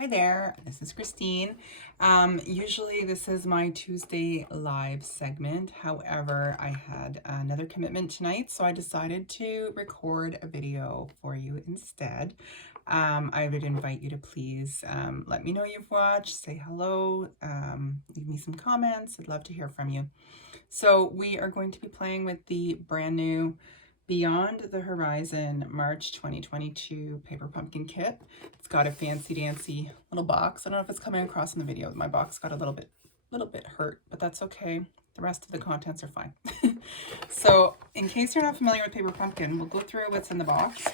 Hi there, this is Christine. Usually this is my Tuesday live segment. However, I had another commitment tonight, so I decided to record a video for you instead. I would invite you to please let me know you've watched, say hello, leave me some comments. I'd love to hear from you. So we are going to be playing with the brand new Beyond the Horizon March 2022 Paper Pumpkin Kit. It's got a fancy dancy little box. I don't know if it's coming across in the video. My box got a little bit hurt, but that's okay. The rest of the contents are fine. So in case you're not familiar with Paper Pumpkin, we'll go through what's in the box.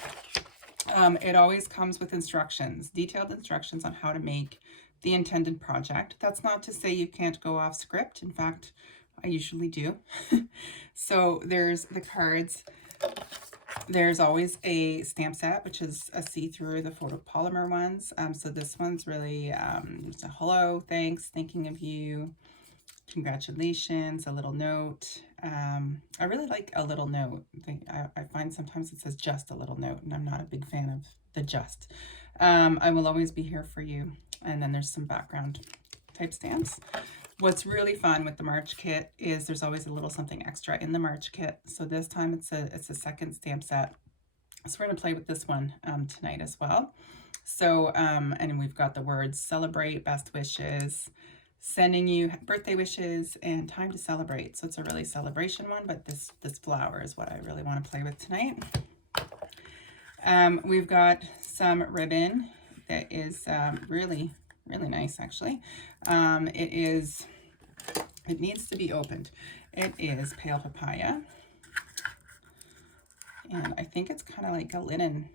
It always comes with instructions, detailed instructions on how to make the intended project. That's not to say you can't go off script. In fact, I usually do. So there's the cards. There's always a stamp set, which is a see-through, the photopolymer ones. So this one's really it's a hello, thanks, thinking of you, congratulations, a little note. I really like a little note. I find sometimes it says just a little note, and I'm not a big fan of the just. I will always be here for you. And then there's some background type stamps. What's really fun with the March kit is there's always a little something extra in the March kit. So this time it's a second stamp set. So we're going to play with this one tonight as well. So, and we've got the words celebrate, best wishes, sending you birthday wishes, and time to celebrate. So it's a really celebration one, but this flower is what I really want to play with tonight. We've got some ribbon that is really nice, actually. It needs to be opened. It is Pale Papaya. And I think it's kind of like a linen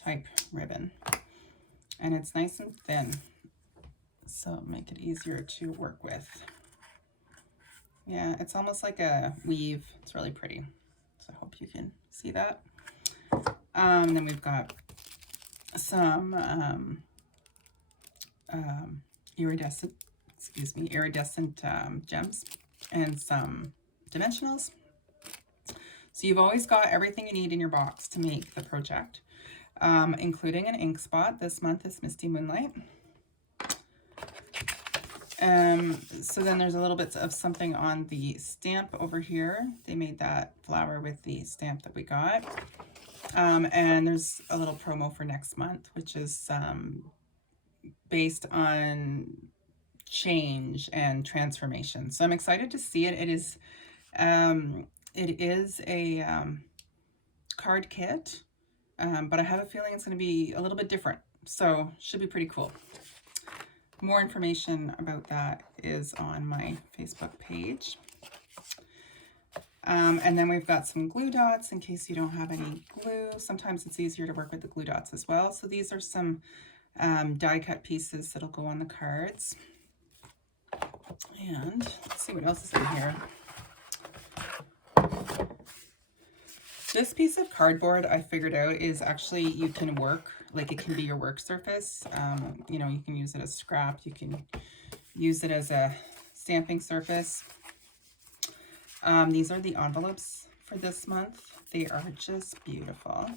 type ribbon. And it's nice and thin, so make it easier to work with. Yeah, it's almost like a weave. It's really pretty. So I hope you can see that. Then we've got some iridescent gems and some dimensionals. So you've always got everything you need in your box to make the project, including an ink spot. This month is Misty Moonlight. So then there's a little bit of something on the stamp over here. They made that flower with the stamp that we got. And there's a little promo for next month, which is based on change and transformation. So I'm excited to see it. It is a card kit, but I have a feeling it's going to be a little bit different. So should be pretty cool. More information about that is on my Facebook page. And then we've got some glue dots in case you don't have any glue. Sometimes it's easier to work with the glue dots as well. So these are some die cut pieces that'll go on the cards. And let's see what else is in here. This piece of cardboard I figured out is actually, you can work, like it can be your work surface. You know, you can use it as scrap. You can use it as a stamping surface. These are the envelopes for this month. They are just beautiful.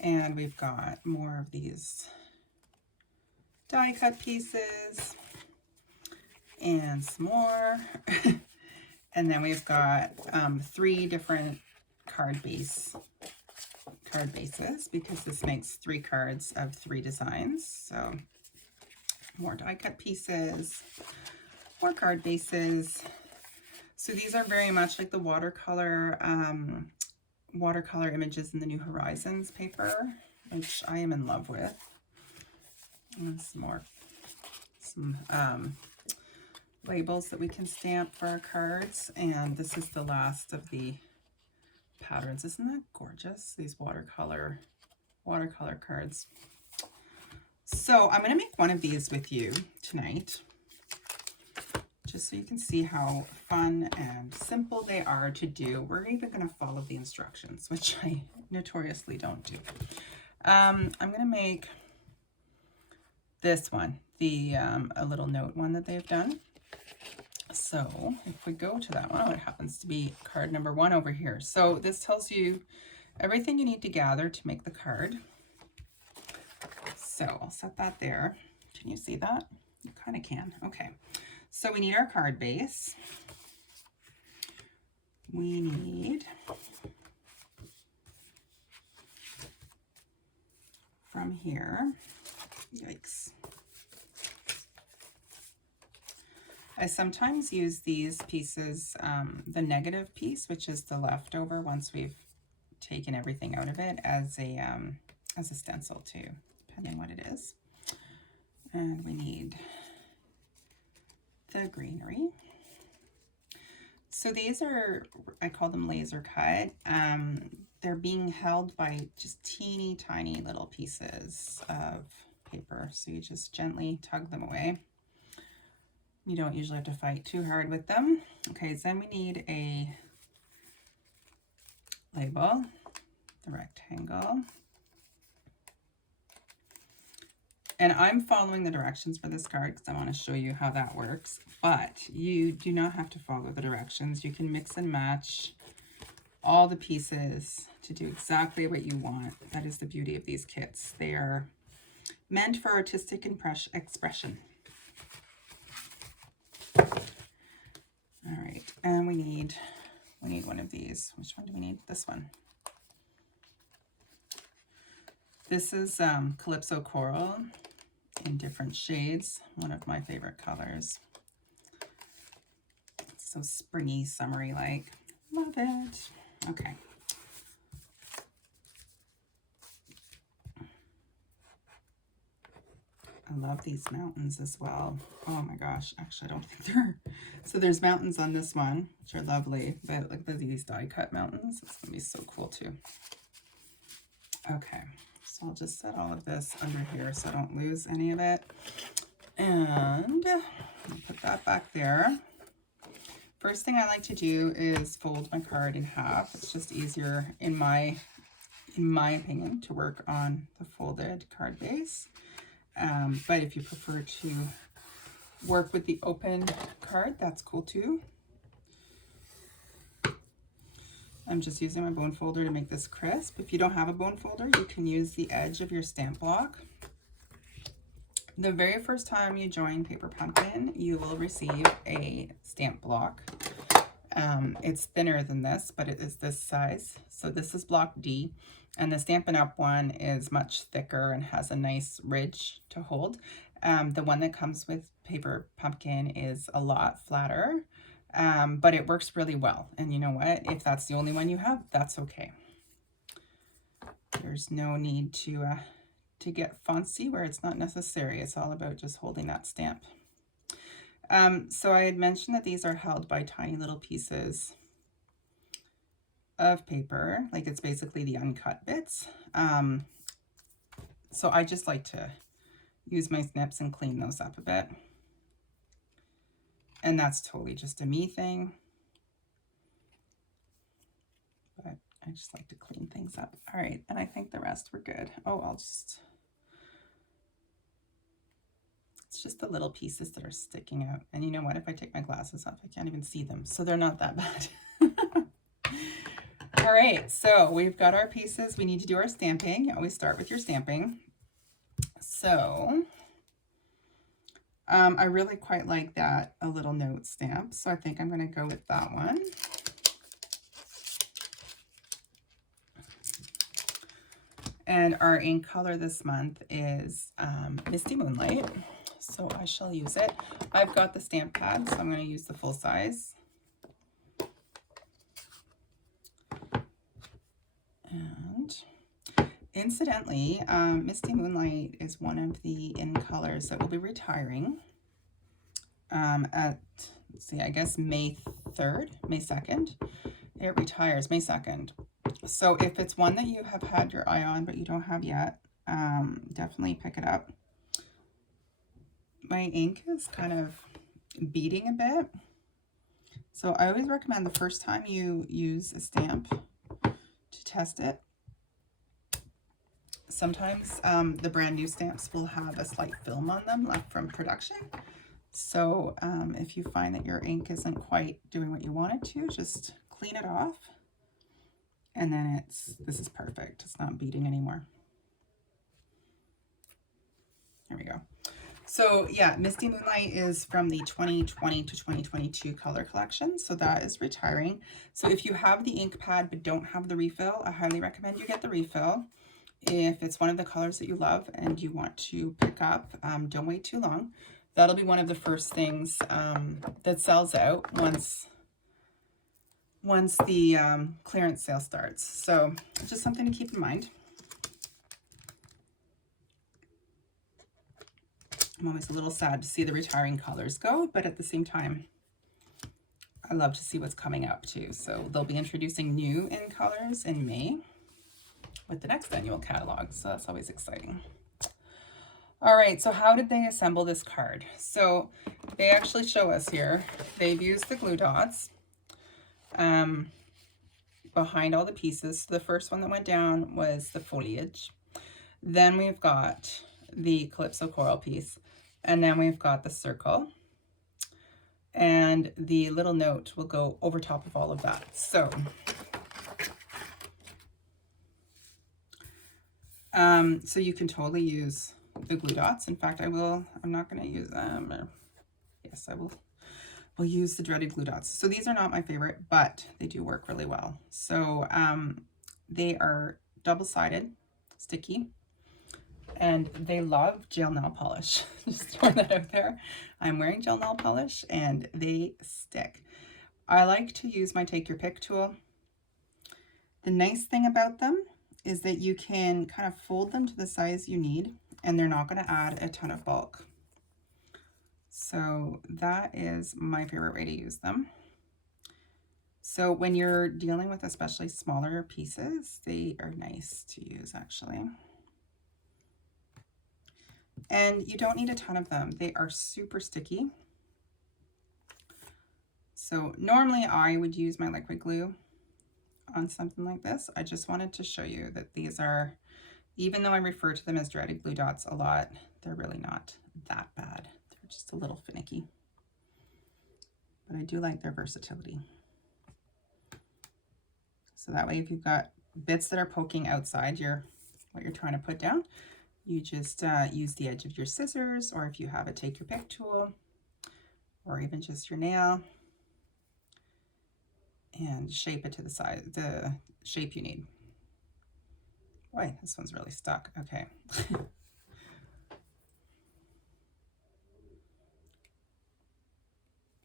And we've got more of these die cut pieces and some more. And then we've got 3 different card bases, because this makes 3 cards of 3 designs. So more die cut pieces, more card bases. So these are very much like the watercolor images in the New Horizons paper, which I am in love with. And some labels that we can stamp for our cards. And this is the last of the patterns. Isn't that gorgeous? These watercolor cards. So I'm going to make one of these with you tonight, just so you can see how fun and simple they are to do. We're even going to follow the instructions, which I notoriously don't do. I'm going to make this one, the a little note one that they've done. So if we go to that one, it happens to be card number 1 over here. So this tells you everything you need to gather to make the card. So I'll set that there. Can you see that? You kind of can. Okay. So we need our card base. We need from here, yikes. I sometimes use these pieces, the negative piece, which is the leftover once we've taken everything out of it, as a stencil too, depending what it is. And we need the greenery. So these are, I call them laser cut. They're being held by just teeny tiny little pieces of paper. So you just gently tug them away. You don't usually have to fight too hard with them. Okay, so then we need a label, the rectangle. And I'm following the directions for this card because I want to show you how that works. But you do not have to follow the directions. You can mix and match all the pieces to do exactly what you want. That is the beauty of these kits. They are meant for artistic expression. All right, and we need one of these. Which one do we need? This one. This is Calypso Coral in different shades. One of my favorite colors. It's so springy, summery like. Love it. Okay. I love these mountains as well. Oh my gosh, actually I don't think they're... So there's mountains on this one, which are lovely, but look at these die cut mountains. It's gonna be so cool too. Okay, so I'll just set all of this under here so I don't lose any of it. And I'll put that back there. First thing I like to do is fold my card in half. It's just easier, in my opinion, to work on the folded card base. But if you prefer to work with the open card, that's cool too. I'm just using my bone folder to make this crisp. If you don't have a bone folder, you can use the edge of your stamp block. The very first time you join Paper Pumpkin, you will receive a stamp block. It's thinner than this, but it is this size. So this is block D, and the Stampin' Up! One is much thicker and has a nice ridge to hold. The one that comes with Paper Pumpkin is a lot flatter, but it works really well. And you know what? If that's the only one you have, that's okay. There's no need to get fancy where it's not necessary. It's all about just holding that stamp. So I had mentioned that these are held by tiny little pieces of paper, like it's basically the uncut bits. So I just like to use my snips and clean those up a bit. And that's totally just a me thing. But I just like to clean things up. All right, and I think the rest were good. Oh, it's just the little pieces that are sticking out. And you know what? If I take my glasses off, I can't even see them. So they're not that bad. All right, so we've got our pieces. We need to do our stamping. You always start with your stamping. So I really quite like that a little note stamp. So I think I'm going to go with that one. And our ink color this month is Misty Moonlight. So I shall use it. I've got the stamp pad, so I'm going to use the full size. And incidentally, Misty Moonlight is one of the in colors that will be retiring at, let's see, I guess May 2nd. It retires May 2nd. So if it's one that you have had your eye on but you don't have yet, definitely pick it up. My ink is kind of beading a bit. So I always recommend the first time you use a stamp to test it. Sometimes the brand new stamps will have a slight film on them left from production. So if you find that your ink isn't quite doing what you want it to, just clean it off. And then this is perfect. It's not beading anymore. There we go. So yeah, Misty Moonlight is from the 2020 to 2022 color collection. So that is retiring. So if you have the ink pad but don't have the refill, I highly recommend you get the refill. If it's one of the colors that you love and you want to pick up, don't wait too long. That'll be one of the first things that sells out once the clearance sale starts. So just something to keep in mind. I'm always a little sad to see the retiring colors go, but at the same time, I love to see what's coming up too. So they'll be introducing new in colors in May with the next annual catalog. So that's always exciting. All right, so how did they assemble this card? So they actually show us here. They've used the glue dots behind all the pieces. So the first one that went down was the foliage. Then we've got the Calypso Coral piece. And then we've got the circle. And the little note will go over top of all of that. So, so you can totally use the glue dots. In fact, I'm not going to use them. Yes, I will. We'll use the dreaded glue dots. So these are not my favorite, but they do work really well. So they are double-sided, sticky. And they love gel nail polish. Just throwing that out there. I'm wearing gel nail polish and they stick. I like to use my Take Your Pick tool. The nice thing about them is that you can kind of fold them to the size you need and they're not going to add a ton of bulk. So that is my favorite way to use them. So when you're dealing with especially smaller pieces, they are nice to use actually. And you don't need a ton of them. They are super sticky. So normally I would use my liquid glue on something like this. I just wanted to show you that these are, even though I refer to them as dreaded glue dots a lot, they're really not that bad. They're just a little finicky. But I do like their versatility. So that way if you've got bits that are poking outside what you're trying to put down, you just use the edge of your scissors, or if you have a Take Your Pick tool, or even just your nail, and shape it to the shape you need. Boy, this one's really stuck. Okay.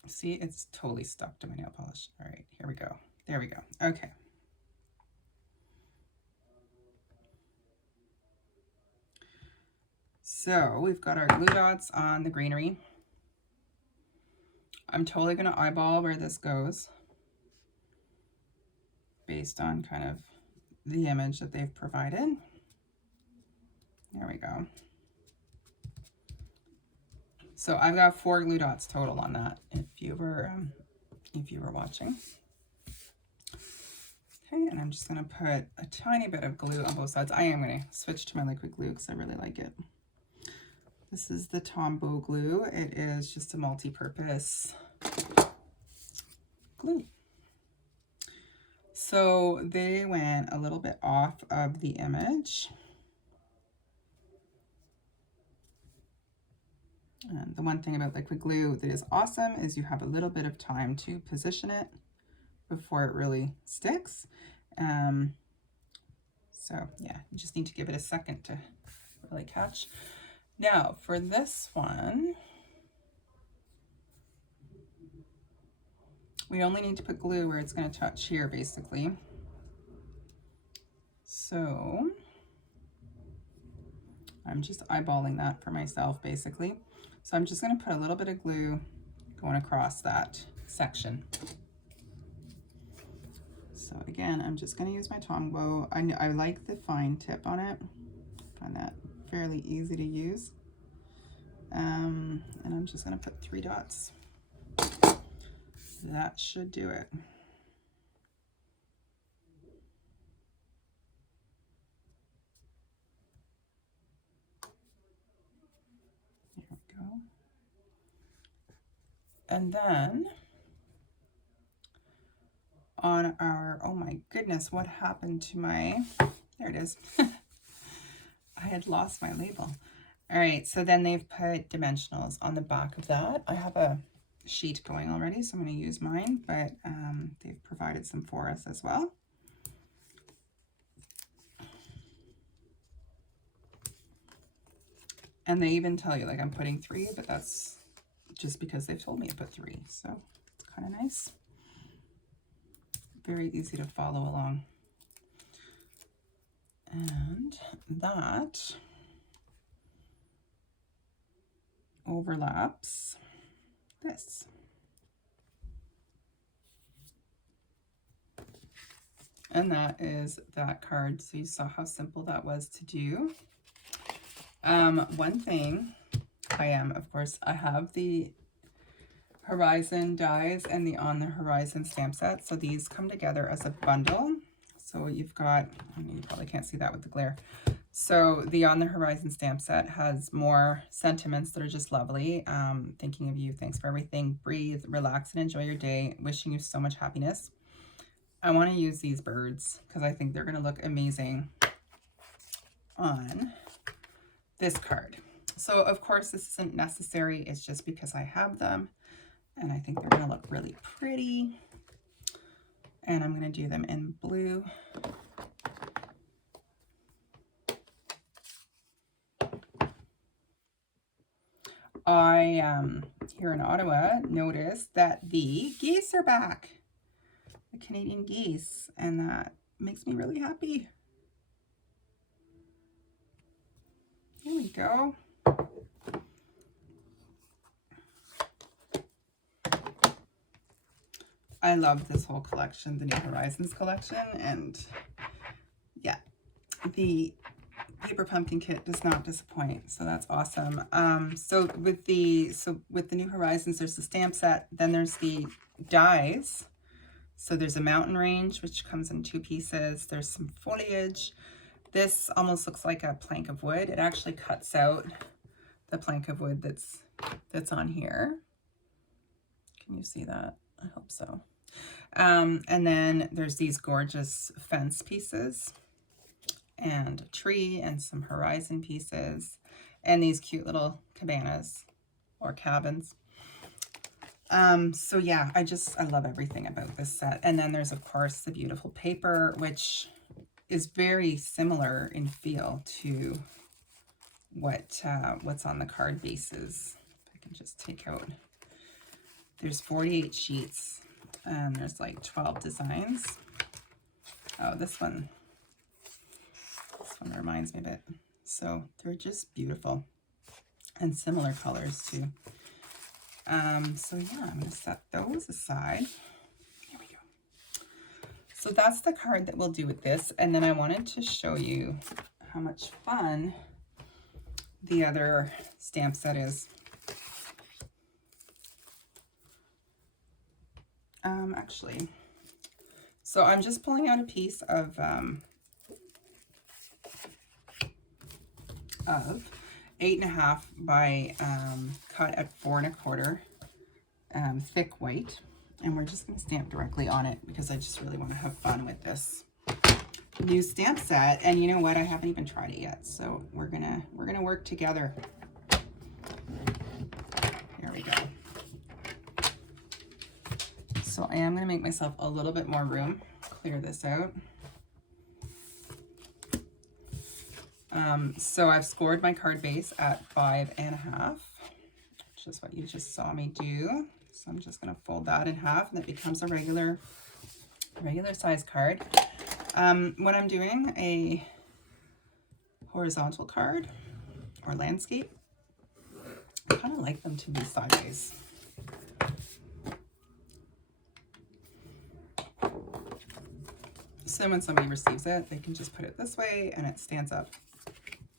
See, it's totally stuck to my nail polish. All right, here we go. There we go. Okay. So we've got our glue dots on the greenery. I'm totally going to eyeball where this goes based on kind of the image that they've provided. There we go. So I've got 4 glue dots total on that, if you were watching. Okay, and I'm just going to put a tiny bit of glue on both sides. I am going to switch to my liquid glue because I really like it. This is the Tombow Glue. It is just a multi-purpose glue. So they went a little bit off of the image. And the one thing about liquid glue that is awesome is you have a little bit of time to position it before it really sticks. So yeah, you just need to give it a second to really catch. Now for this one, we only need to put glue where it's going to touch here basically. So I'm just eyeballing that for myself basically. So I'm just going to put a little bit of glue going across that section. So again, I'm just going to use my Tombow. I like the fine tip on it. I find that fairly easy to use. And I'm just going to put 3 dots. That should do it. There we go. And then on our, oh my goodness, what happened to my, there it is. I had lost my label. All right, so then they've put dimensionals on the back of that. I have a sheet going already, so I'm going to use mine, but they've provided some for us as well. And they even tell you, like, I'm putting 3, but that's just because they've told me to put 3. So it's kind of nice. Very easy to follow along. And that overlaps this. And that is that card. So you saw how simple that was to do. One thing of course, I have the Horizon dies and the On the Horizon stamp set. So these come together as a bundle. So you've got, you probably can't see that with the glare. So the On the Horizon stamp set has more sentiments that are just lovely. Thinking of you, thanks for everything, breathe, relax, and enjoy your day. Wishing you so much happiness. I want to use these birds because I think they're going to look amazing on this card. So of course this isn't necessary, it's just because I have them and I think they're going to look really pretty. And I'm going to do them in blue. I, here in Ottawa, noticed that the geese are back. The Canadian geese, and that makes me really happy. There we go. I love this whole collection, the New Horizons collection, and yeah, the paper pumpkin kit does not disappoint, so that's awesome. So with the New Horizons, there's the stamp set, then there's the dies. So there's a mountain range, which comes in 2 pieces. There's some foliage. This almost looks like a plank of wood. It actually cuts out the plank of wood that's on here. Can you see that? I hope so. And then there's these gorgeous fence pieces and a tree and some horizon pieces and these cute little cabanas or cabins. So yeah, I love everything about this set. And then there's of course the beautiful paper, which is very similar in feel to what's on the card bases. If I can just take out, there's 48 sheets and there's like 12 designs. Oh, this one reminds me of it. So they're just beautiful and similar colors too. So yeah, I'm going to set those aside. Here we go. So that's the card that we'll do with this. And then I wanted to show you how much fun the other stamp set is. Actually, so I'm just pulling out a piece of 8.5 by cut at 4 1/4 thick white, and we're just going to stamp directly on it because I just really want to have fun with this new stamp set. And you know what, I haven't even tried it yet, so we're gonna work together. Here we go. So I am going to make myself a little bit more room, clear this out. So I've scored my card base at 5.5, which is what you just saw me do. So I'm just going to fold that in half and it becomes a regular size card. When I'm doing a horizontal card or landscape, I kind of like them to be sideways. So when somebody receives it, they can just put it this way and it stands up,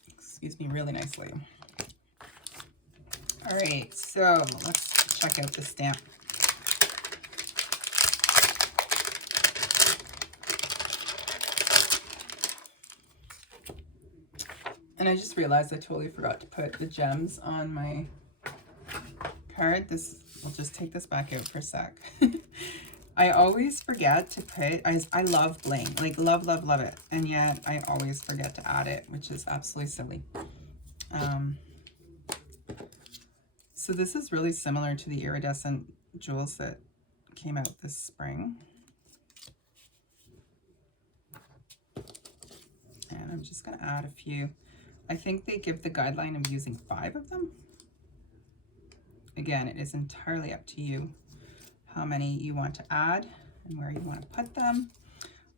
excuse me, really nicely. All right, so let's check out the stamp. And I just realized I totally forgot to put the gems on my card. We'll just take this back out for a sec. I always forget to put, I love bling, like love it. And yet I always forget to add it, which is absolutely silly. So this is really similar to the iridescent jewels that came out this spring. And I'm just going to add a few. I think they give the guideline of using 5 of them. Again, it is entirely up to you how many you want to add and where you want to put them.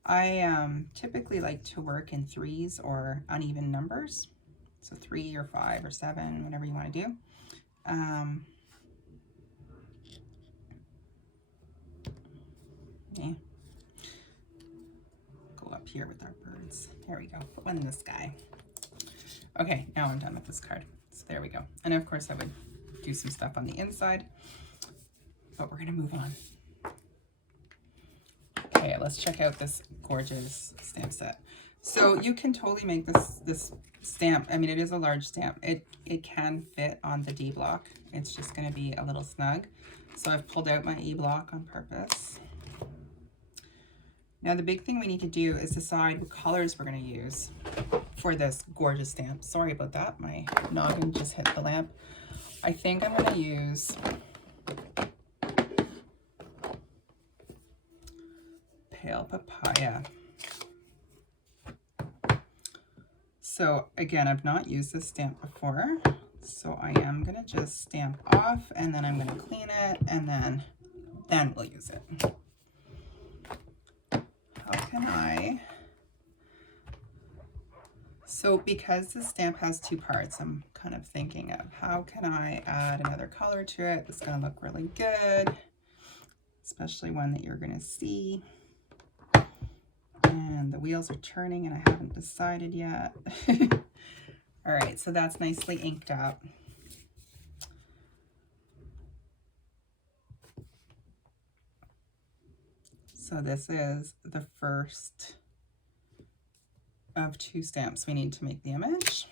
I typically like to work in 3s or uneven numbers. So 3 or 5 or 7, whatever you want to do. Yeah. Go up here with our birds. There we go. Put one in the sky. Okay, now I'm done with this card. So there we go. And of course I would do some stuff on the inside, but we're going to move on. Okay, let's check out this gorgeous stamp set. So you can totally make this stamp. I mean, it is a large stamp. It can fit on the D block. It's just going to be a little snug. So I've pulled out my E block on purpose. Now the big thing we need to do is decide what colors we're going to use for this gorgeous stamp. Sorry about that. My noggin just hit the lamp. I think I'm going to use Pale Papaya. So again, I've not used this stamp before, so I am going to just stamp off, and then I'm going to clean it, and then we'll use it. How can I? So because the stamp has 2 parts, I'm kind of thinking of how can I add another color to it that's going to look really good, especially one that you're going to see. And the wheels are turning and I haven't decided yet. All right, so that's nicely inked up. So this is the first of 2 stamps we need to make the image.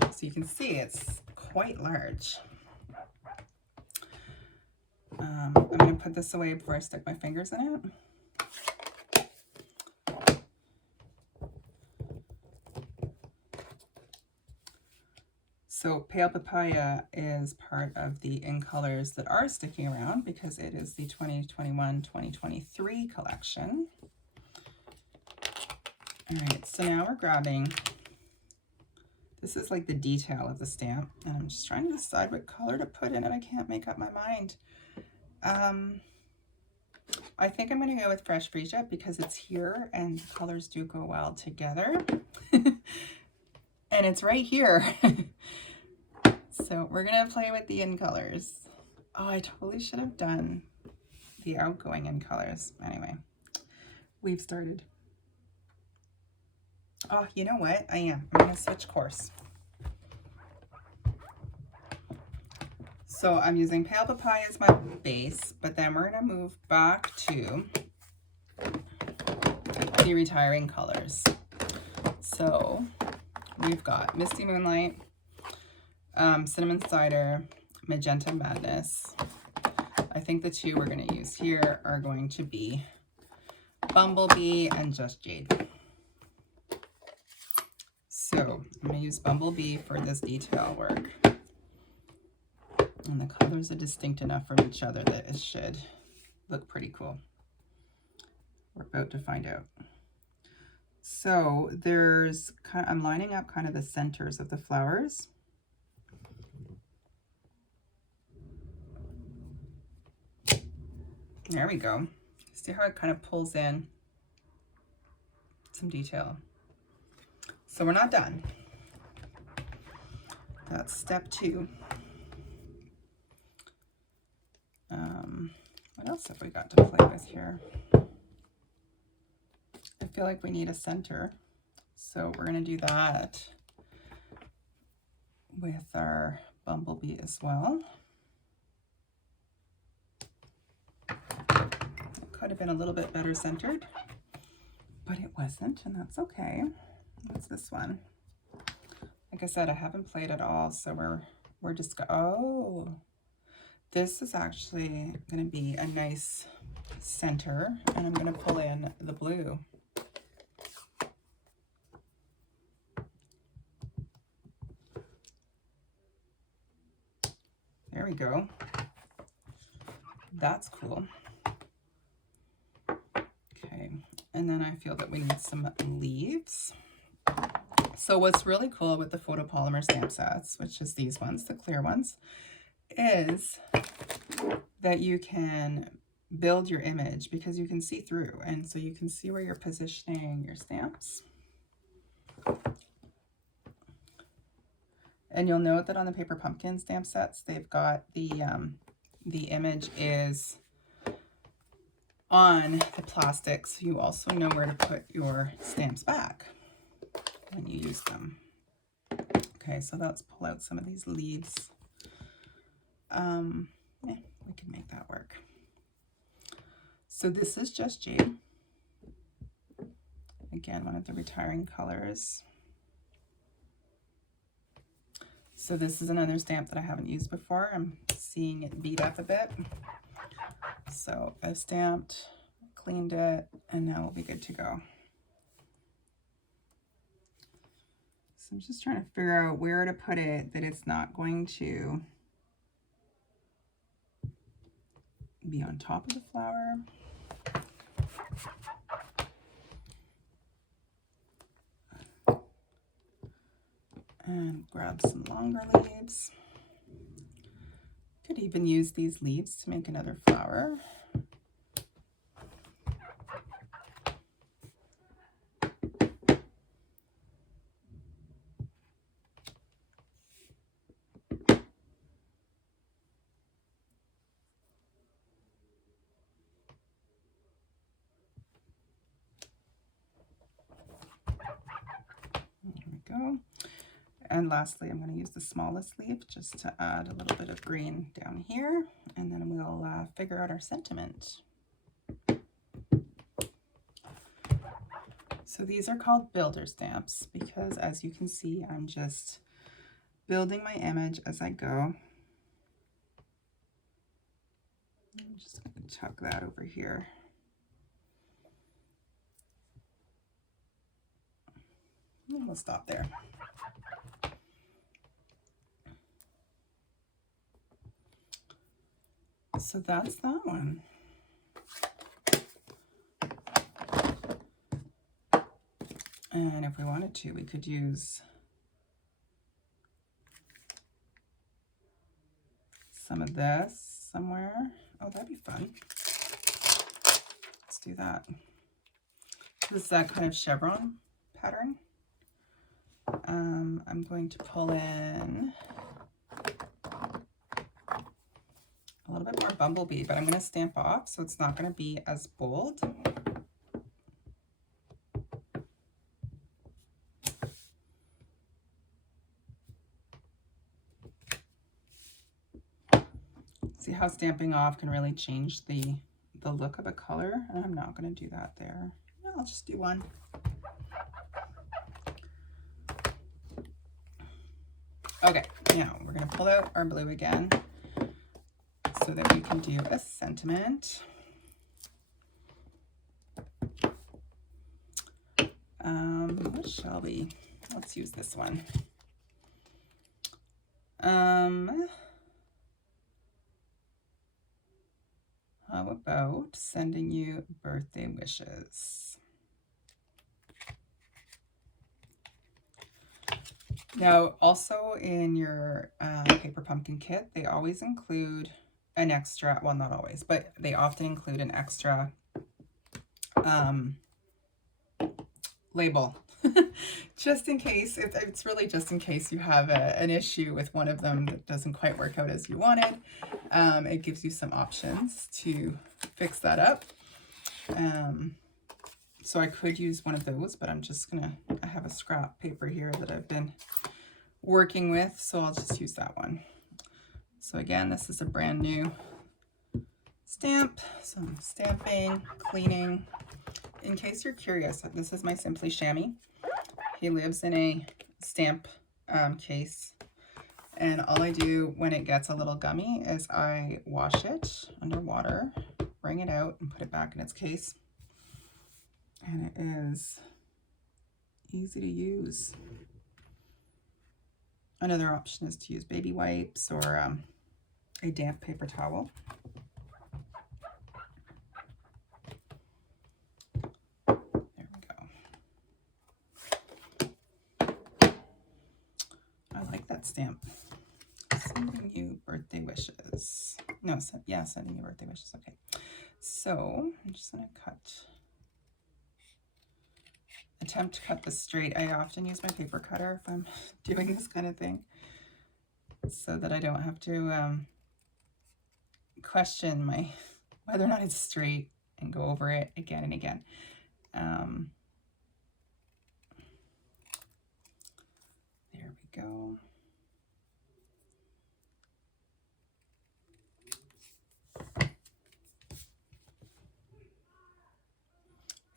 So you can see it's quite large. I'm going to put this away before I stick my fingers in it. So Pale Papaya is part of the In Colors that are sticking around because it is the 2021-2023 collection. All right, so now we're grabbing, this is like the detail of the stamp, and I'm just trying to decide what color to put in it. I can't make up my mind. I think I'm going to go with Fresh Freesia because it's here and the colors do go well together. And it's right here. So we're going to play with the In Colors. Oh, I totally should have done the outgoing In Colors. Anyway, we've started. Oh, you know what? I'm going to switch course. So I'm using Pale Papaya as my base, but then we're going to move back to the Retiring Colors. So we've got Misty Moonlight, Cinnamon Cider, Magenta Madness. I think the 2 we're going to use here are going to be Bumblebee and Just Jade. So I'm going to use Bumblebee for this detail work. And the colors are distinct enough from each other that it should look pretty cool. We're about to find out. So there's I'm lining up kind of the centers of the flowers. There we go. See how it kind of pulls in some detail. So we're not done. That's step 2. What else have we got to play with here? I feel like we need a center. So we're going to do that with our Bumblebee as well. It could have been a little bit better centered, but it wasn't, and that's okay. What's this one? Like I said, I haven't played at all, so we're just oh, this is actually going to be a nice center, and I'm going to pull in the blue. we go. That's cool. Okay, and then I feel that we need some leaves. So what's really cool with the photopolymer stamp sets, which is these ones, the clear ones, is that you can build your image because you can see through, and so you can see where you're positioning your stamps. And you'll note that on the Paper Pumpkin stamp sets, they've got the image is on the plastic, so you also know where to put your stamps back when you use them. Okay, so let's pull out some of these leaves. Yeah, we can make that work. So this is just jade. Again, one of the retiring colors. So this is another stamp that I haven't used before. I'm seeing it beat up a bit. So I've stamped, cleaned it, and now we'll be good to go. So I'm just trying to figure out where to put it that it's not going to be on top of the flower. And grab some longer leaves. Could even use these leaves to make another flower. There we go. And lastly, I'm going to use the smallest leaf just to add a little bit of green down here, and then we'll figure out our sentiment. So these are called builder stamps because, as you can see, I'm just building my image as I go. I'm just going to tuck that over here. And we'll stop there. So that's that one. And if we wanted to, we could use some of this somewhere. Oh, that'd be fun. Let's do that. This is that kind of chevron pattern. I'm going to pull in a little bit more bumblebee, but I'm going to stamp off so it's not going to be as bold. See how stamping off can really change the look of a color? And I'm not going to do that there. No, I'll just do one. Okay, now we're going to pull out our blue again so that we can do a sentiment. What shall we? Let's use this one. How about sending you birthday wishes? Now, also in your Paper Pumpkin kit, they always include an extra, well, not always, but they often include an extra label. Just in case, it's really just in case you have an issue with one of them that doesn't quite work out as you wanted. It gives you some options to fix that up. So I could use one of those, but I'm just gonna, I have a scrap paper here that I've been working with, so I'll just use that one. So again, this is a brand new stamp. So I'm stamping, cleaning. In case you're curious, this is my Simply Chamois. He lives in a stamp case, and all I do when it gets a little gummy is I wash it under water, bring it out, and put it back in its case. And it is easy to use. Another option is to use baby wipes or a damp paper towel. There we go. I like that stamp. Sending you birthday wishes. No, yeah, sending you birthday wishes. Okay. So I'm just going to attempt to cut this straight. I often use my paper cutter if I'm doing this kind of thing, so that I don't have to question whether or not it's straight and go over it again and again. There we go.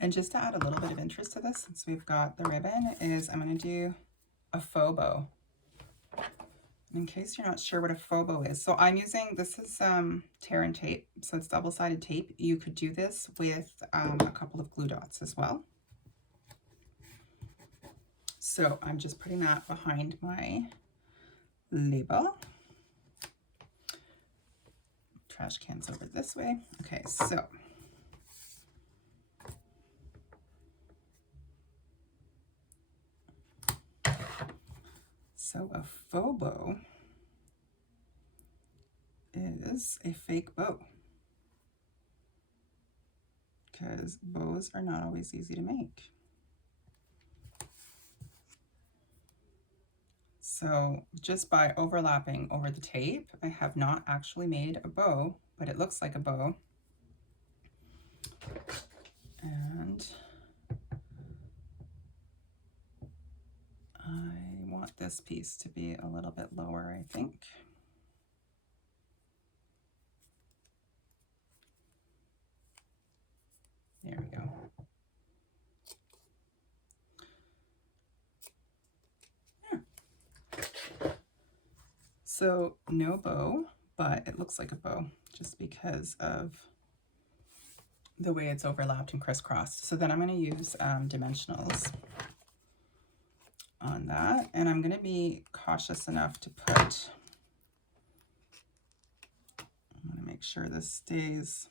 And just to add a little bit of interest to this, since we've got the ribbon, is I'm going to do a faux bow. In case you're not sure what a faux bow is. So I'm using, this is tear and tape, so it's double-sided tape. You could do this with a couple of glue dots as well. So I'm just putting that behind my label. Trash cans over this way. Okay, so a faux bow is a fake bow, because bows are not always easy to make. So just by overlapping over the tape, I have not actually made a bow, but it looks like a bow. And I want this piece to be a little bit lower, I think. There we go. Yeah. So no bow, but it looks like a bow just because of the way it's overlapped and crisscrossed. So then I'm going to use dimensionals on that, and I'm going to be cautious enough to put, I'm going to make sure this stays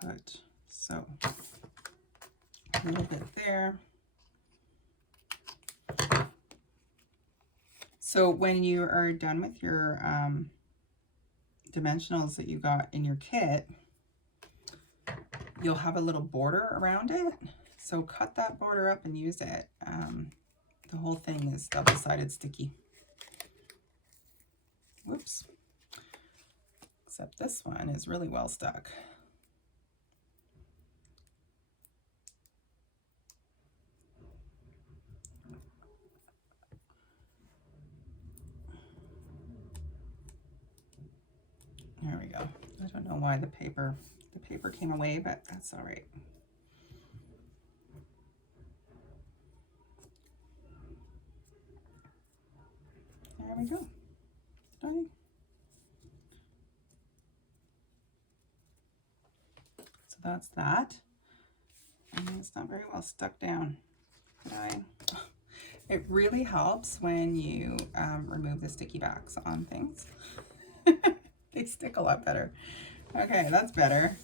put. So a little bit there. So when you are done with your dimensionals that you got in your kit, you'll have a little border around it. So cut that border up and use it. The whole thing is double-sided sticky. Whoops. Except this one is really well stuck. There we go. I don't know why the paper came away, but that's all right. There we go. Okay. So that's that. And it's not very well stuck down. It really helps when you remove the sticky backs on things. They stick a lot better. Okay, that's better.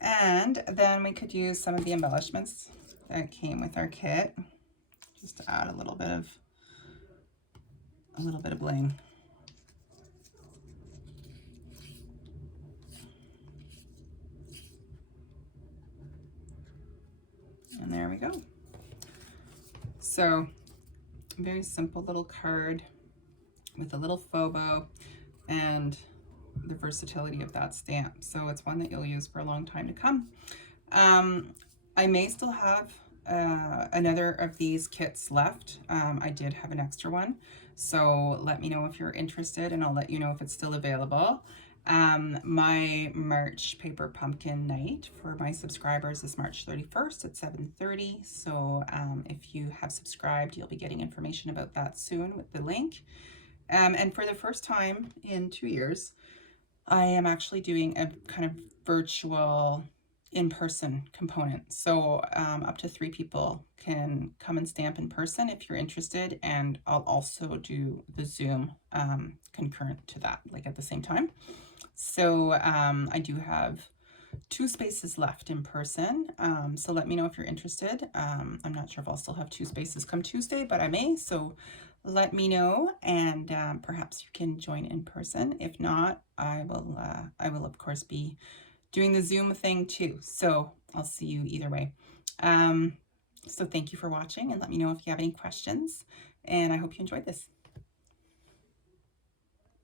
And then we could use some of the embellishments that came with our kit, just to add a little bit of bling. And there we go. So very simple little card with a little faux bow and the versatility of that stamp. So it's one that you'll use for a long time to come. I may still have another of these kits left. I did have an extra one, so let me know if you're interested and I'll let you know if it's still available. My March paper pumpkin night for my subscribers is March 31st at 7:30. So if you have subscribed, you'll be getting information about that soon with the link. And for the first time in 2 years, I am actually doing a kind of virtual in-person component. So up to 3 people can come and stamp in person if you're interested, and I'll also do the Zoom concurrent to that, like at the same time. So I do have 2 spaces left in person, so let me know if you're interested. I'm not sure if I'll still have 2 spaces come Tuesday, but I may, so let me know, and perhaps you can join in person. If not, I will of course be doing the Zoom thing too, so I'll see you either way. So thank you for watching, and let me know if you have any questions, and I hope you enjoyed this.